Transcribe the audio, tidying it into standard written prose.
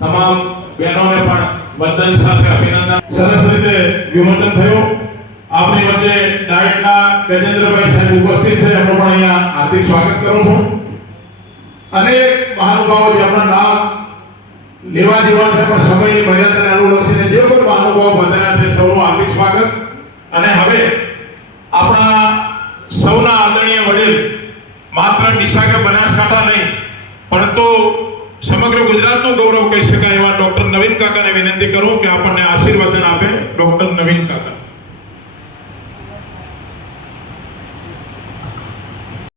તમામ બહેનોને પણ વંદન સાથે અભિનંદન. સરસ રીતે વિમોચન થયું. આપણી વચ્ચે ડાયટના ગજેન્દ્રભાઈ સાહેબ ઉપસ્થિત છે, એમનું પણ અહીંયા હાર્દિક સ્વાગત કરું છું. અનેક મહાનુભાવો જેમના નામ લેવા જેવા છે પણ સમયની મર્યાદાને અનુલક્ષીને જે કોઈ મહાનુભાવો બન્યા છે સૌનું હાર્દિક સ્વાગત. અને હવે આપણા સૌના આદરણીય વડીલ માત્ર ડીસા કે બનાસકાંઠા નહીં પરંતુ સમગ્ર ગુજરાતનું ગૌરવ કહી શકાય એવા ડોક્ટર નવીન કાકાને વિનંતી કરું કે આપણને આશીર્વાદ આપે. ડોક્ટર નવીન કાકા.